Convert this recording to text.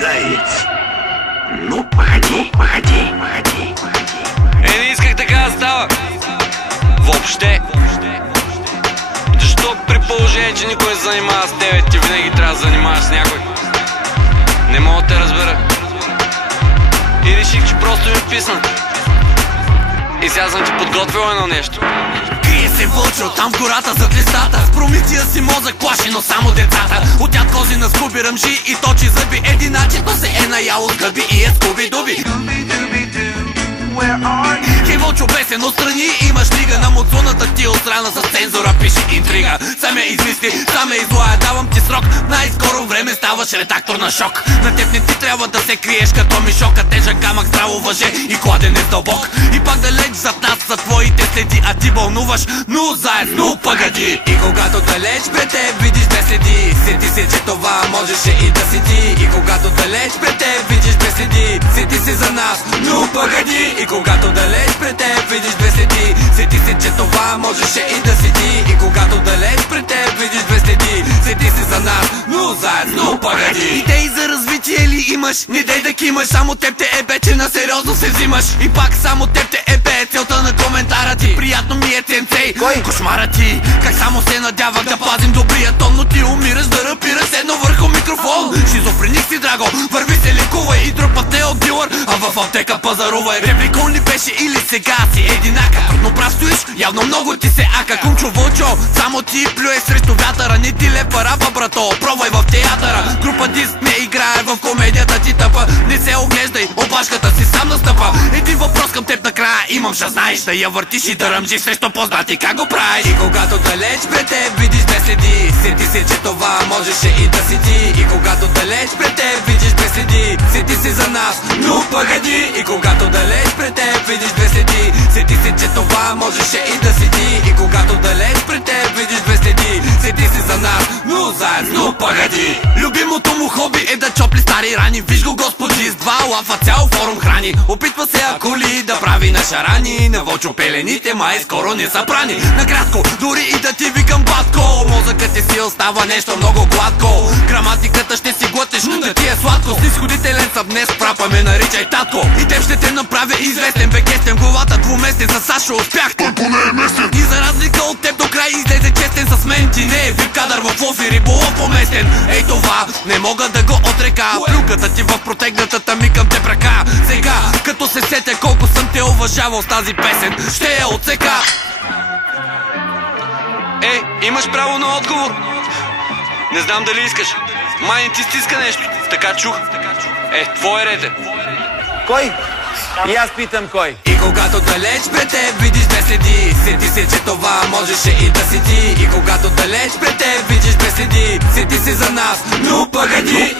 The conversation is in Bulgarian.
Заяц. Ну, погоди. Не исках така да става. Въобще. Защо при положение, че никой не се занимава с тебе, ти винаги трябва да занимаваш с някой? Не мога да те разбера. И реших, че просто ми писна. И сега съм ти подготвил едно нещо. Крие се вълчо там в гората зад листата. С промития си мозък плаши, но само децата. От тях кози на скуби ръмжи и точи зъби. Един начин то се е наяло с гъби и е скуби-дуби. Хей вълчо песен отстрани, имаш лига на муцуната ти отстрана с цензура, пише интрига. Сам я измисли, сам я излая, давам ти срок. Най-скоро време ставаш редактор на Шок. На теб не ти трябва да се криеш като мишока. Тежък камък, здраво въже и кладенец дълбок. И пак далеч зад нас са твоите следи, а ти вълнуваш, но заедно, ну погоди. И когато далеч пред теб видиш без следи, сети се, че това можеше и да си ти. И когато далеч пред теб видиш без следи, сети се за нас, но погоди. И когато далеч пред теб видиш без следи, сети се, че това можеше и да си ти. И когато далеч пред теб видиш без следи, сети се за нас, но заедно, ну погоди. Идеи за развитие ли имаш? Не дей да кимаш, само теб те е бе, че на сериозно се взимаш. И пак само теб те е бе, целта на коментара ти. Приятно ми е ценцей, кошмара ти. Как само се надявах да пазим добрия тон, но ти умираш да рапираш едно върху микрофон. Шизофреник си, драго, върви се лекувай. И друг път не от дилър, а в аптека пазарувай. Репликон ли беше или сега си единака? Трудно прав стоиш, явно много ти се ака. Кумчо вълчо, само ти плюе срещу вятъра. Не ти лепа рапа, брато, пробвай в театъра. Група Диск не играе в комедията ти тъпа. Не се оглеждай, опашката си сам настъпа. Един въпрос към теб накрая имам, ще знаеш да я въртиш и да ръмжиш срещу познати. Как го правиш? И когато далеч пред теб видиш без следи, сети се, че това можеше и да си ти. И когато далеч пред теб видиш без следи, сети се за нас, но погоди. И когато далеч пред теб видиш без следи, сети се, че това можеше и да си ти. И когато далеч пред теб видиш без следи, сети се за нас, но заедно, но погоди. Любимото му хоби е да чопли стари рани. Виж го господи с два лафа, цял форум храни. Опитва се акули да прави на шарани. На вълчо пелените май скоро не са прани. Накратко, дори и да ти викам батко, мозъкът ти си остава нещо много гладко. Граматиката ще си глътнеш, да ти е сладко. Снисходителен съм днес, прапа ме наричай татко. И теб ще те направя известен, бекестен. Главата двуместен, за Сашо успях. Той поне е местен. И за разлика от теб до край излезе честен с мен. Ти не е вип кадър в офи, риболов поместен. Ей това, не мога да го отрека. Плюката ти в протегнатата ми към те прака. Сега, като се сетя колко съм те уважавал с тази песен, ще я отсека. Имаш право на отговор. Не знам дали искаш. Май не ти стиска нещо. Така чух. Твой ред е. Кой? И аз питам кой. И когато далеч пред теб видиш без следи, сети се, че това можеше и да си ти. И когато далеч пред теб видиш без следи, сети се за нас, но погоди.